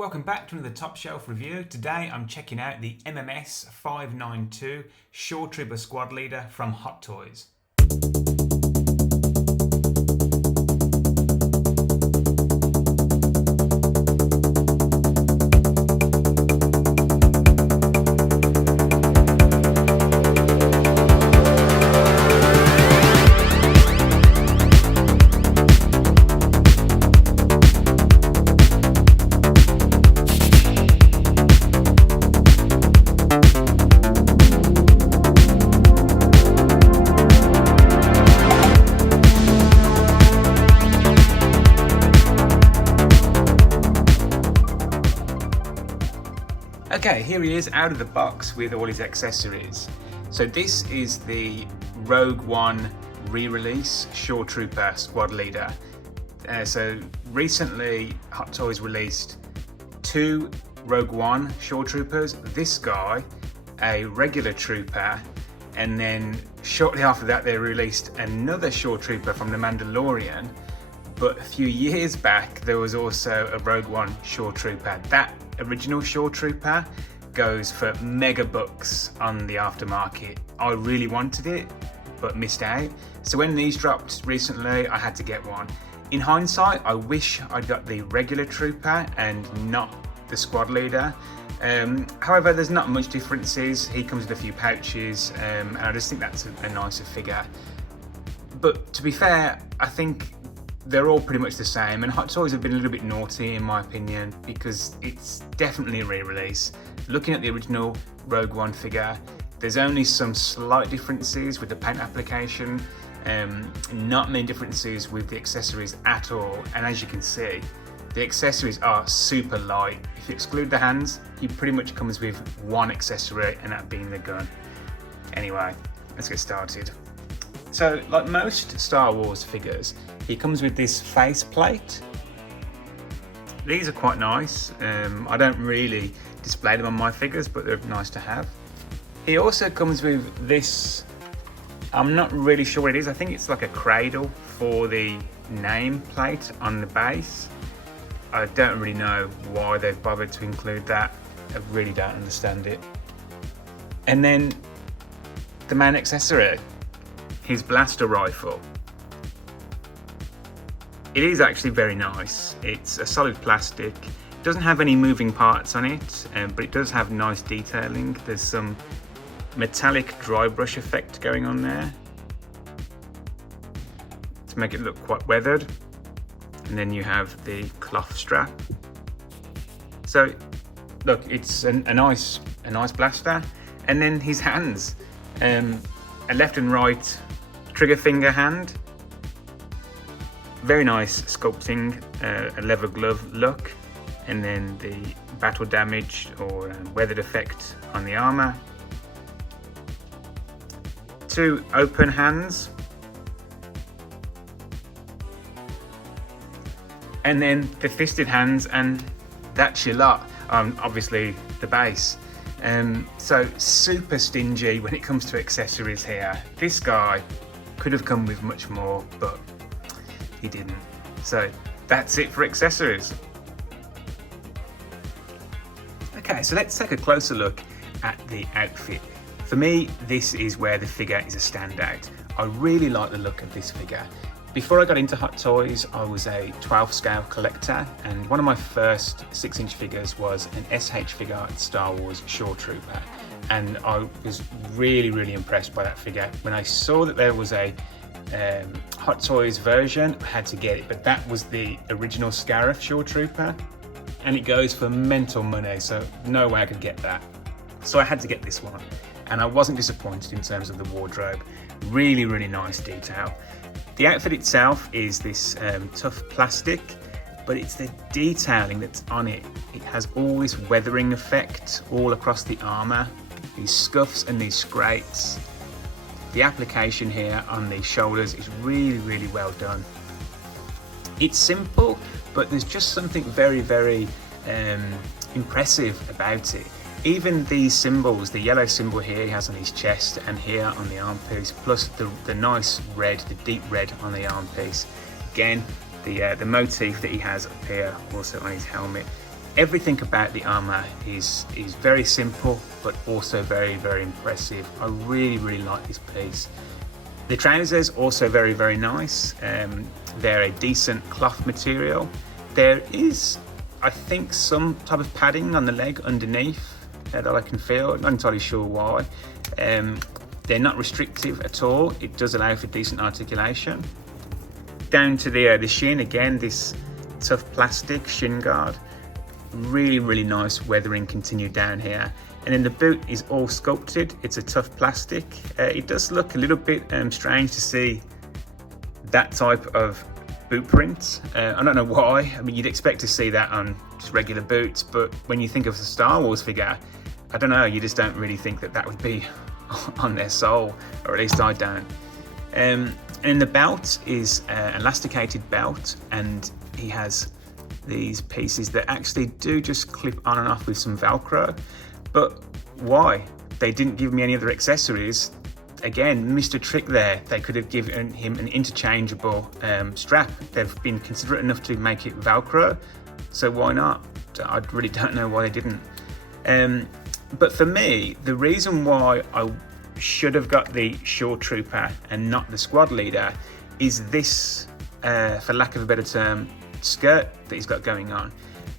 Welcome back to another top shelf review. Today I'm checking out the MMS592 Shoretrooper squad leader from Hot Toys. Okay, here he is out of the box with all his accessories. So this is the Rogue One re-release Shoretrooper squad leader. So recently Hot Toys released two Rogue One Shoretroopers, this guy, a regular trooper, and then shortly after that they released another Shoretrooper from the Mandalorian. But a few years back there was also a Rogue One Shoretrooper. That original Shoretrooper goes for mega bucks on the aftermarket. I really wanted it but missed out, so when these dropped recently I had to get one. In hindsight, I wish I'd got the regular trooper and not the squad leader. However, there's not much differences. He comes with a few pouches, and I just think that's a nicer figure. But to be fair, I think they're all pretty much the same, and Hot Toys have been a little bit naughty in my opinion, because it's definitely a re-release. Looking at the original Rogue One figure, there's only some slight differences with the paint application, not many differences with the accessories at all, and as you can see, the accessories are super light. If you exclude the hands, he pretty much comes with one accessory, and that being the gun. Anyway, let's get started. So, like most Star Wars figures, he comes with this face plate. These are quite nice. I don't really display them on my figures, but they're nice to have. He also comes with this, I'm not really sure what it is. I think it's like a cradle for the name plate on the base. I don't really know why they've bothered to include that. I really don't understand it. And then the main accessory, his blaster rifle. It is actually very nice. It's a solid plastic. It doesn't have any moving parts on it, but it does have nice detailing. There's some metallic dry brush effect going on there to make it look quite weathered. And then you have the cloth strap. So look, it's a nice blaster. And then his hands, a left and right trigger finger hand. Very nice sculpting, a leather glove look, and then the battle damage or weathered effect on the armor. Two open hands, and then the fisted hands, and that's your lot. Obviously the base. So super stingy when it comes to accessories here. This guy could have come with much more, but he didn't. So that's it for accessories. Okay, so let's take a closer look at the outfit. For me, this is where the figure is a standout. I really like the look of this figure. Before I got into Hot Toys, I was a 12 scale collector, and one of my first 6-inch figures was an SH Figure Arts Star Wars Shoretrooper, and I was really impressed by that figure. When I saw that there was a Hot Toys version, I had to get it, but that was the original Scarif Shoretrooper, and it goes for mental money, so no way I could get that. So I had to get this one, and I wasn't disappointed in terms of the wardrobe. Really nice detail. The outfit itself is this tough plastic, but it's the detailing that's on it. It has all this weathering effect all across the armor, these scuffs and these scrapes. The application here on the shoulders is really well done. It's simple, but there's just something very impressive about it. Even these symbols, the yellow symbol here he has on his chest and here on the arm piece, plus the nice red, the deep red on the arm piece. Again, the motif that he has up here also on his helmet. Everything about the armour is very simple, but also very, very impressive. I really like this piece. The trousers also very nice. They're a decent cloth material. There is, I think, some type of padding on the leg underneath that I can feel. I'm not entirely sure why. They're not restrictive at all. It does allow for decent articulation. Down to the shin, again, this tough plastic shin guard. Really nice weathering continued down here. And then the boot is all sculpted. It's a tough plastic. It does look a little bit strange to see that type of boot print. I don't know why. I mean, you'd expect to see that on just regular boots, but when you think of the Star Wars figure, I don't know, you just don't really think that would be on their sole, or at least I don't. And the belt is an elasticated belt, and he has these pieces that actually do just clip on and off with some Velcro. But why? They didn't give me any other accessories. Again, missed a trick there. They could have given him an interchangeable strap. They've been considerate enough to make it Velcro, so why not? I really don't know why they didn't. But for me, the reason why I should have got the Shoretrooper and not the squad leader is this, for lack of a better term, skirt that he's got going on.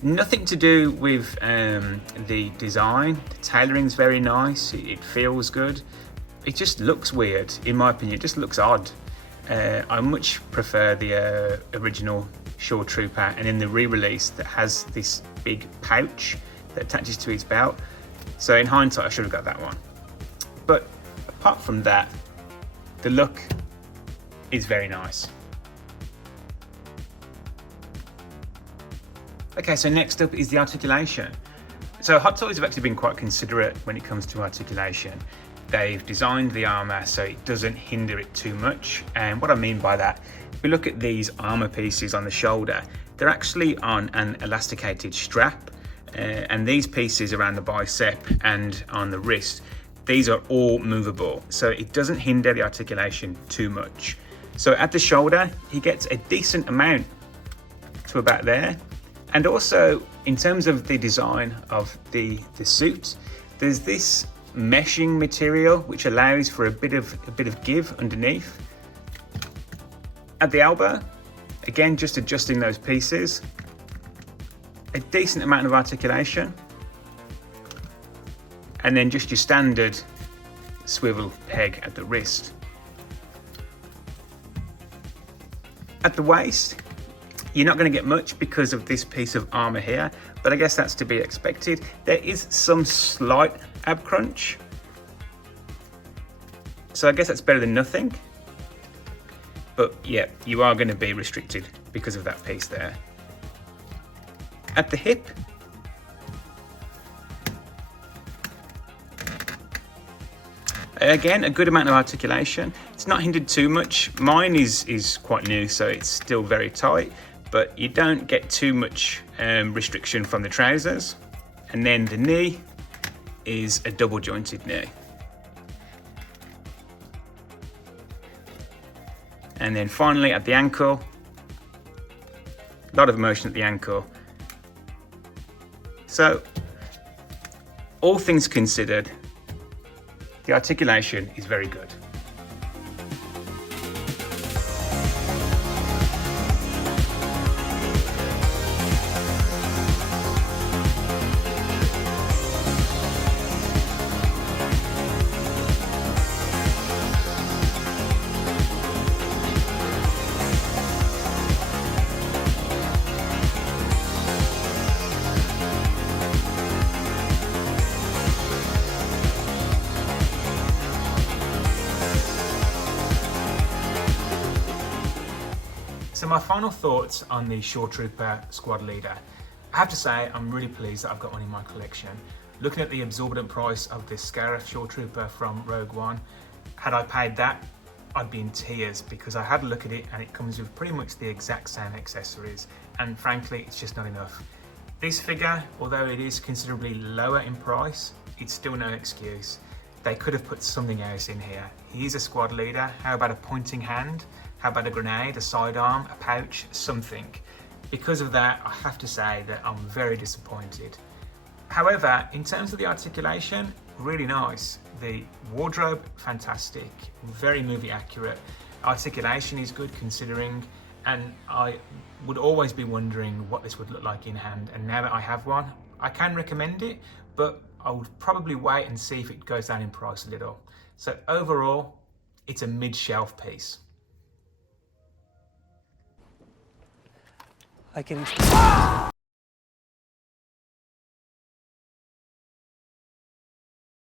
Nothing to do with the design. The tailoring's very nice. It feels good. It just looks weird, in my opinion. It just looks odd. I much prefer the original Shoretrooper, and in the re-release that has this big pouch that attaches to his belt. So in hindsight, I should have got that one. But apart from that, the look is very nice. Okay, so next up is the articulation. So Hot Toys have actually been quite considerate when it comes to articulation. They've designed the armour so it doesn't hinder it too much. And what I mean by that, if we look at these armour pieces on the shoulder, they're actually on an elasticated strap. And these pieces around the bicep and on the wrist, these are all movable. So it doesn't hinder the articulation too much. So at the shoulder, he gets a decent amount to about there. And also, in terms of the design of the suit, there's this meshing material which allows for a bit of give underneath. At the elbow, again, just adjusting those pieces, a decent amount of articulation, and then just your standard swivel peg at the wrist. At the waist, you're not going to get much because of this piece of armour here, but I guess that's to be expected. There is some slight ab crunch, so I guess that's better than nothing. But yeah, you are going to be restricted because of that piece there. At the hip, again, a good amount of articulation. It's not hindered too much. Mine is quite new, so it's still very tight, but you don't get too much restriction from the trousers. And then the knee is a double jointed knee. And then finally at the ankle, a lot of motion at the ankle. So, all things considered, the articulation is very good. So my final thoughts on the Shoretrooper squad leader. I have to say, I'm really pleased that I've got one in my collection. Looking at the exorbitant price of this Scarif Shoretrooper from Rogue One, had I paid that, I'd be in tears, because I had a look at it and it comes with pretty much the exact same accessories, and frankly, it's just not enough. This figure, although it is considerably lower in price, it's still no excuse. They could have put something else in here. He is a squad leader. How about a pointing hand? How about a grenade, a sidearm, a pouch, something? Because of that, I have to say that I'm very disappointed. However, in terms of the articulation, really nice. The wardrobe, fantastic, very movie accurate. Articulation is good considering, and I would always be wondering what this would look like in hand, and now that I have one, I can recommend it, but I would probably wait and see if it goes down in price a little. So overall, it's a mid-shelf piece. I can.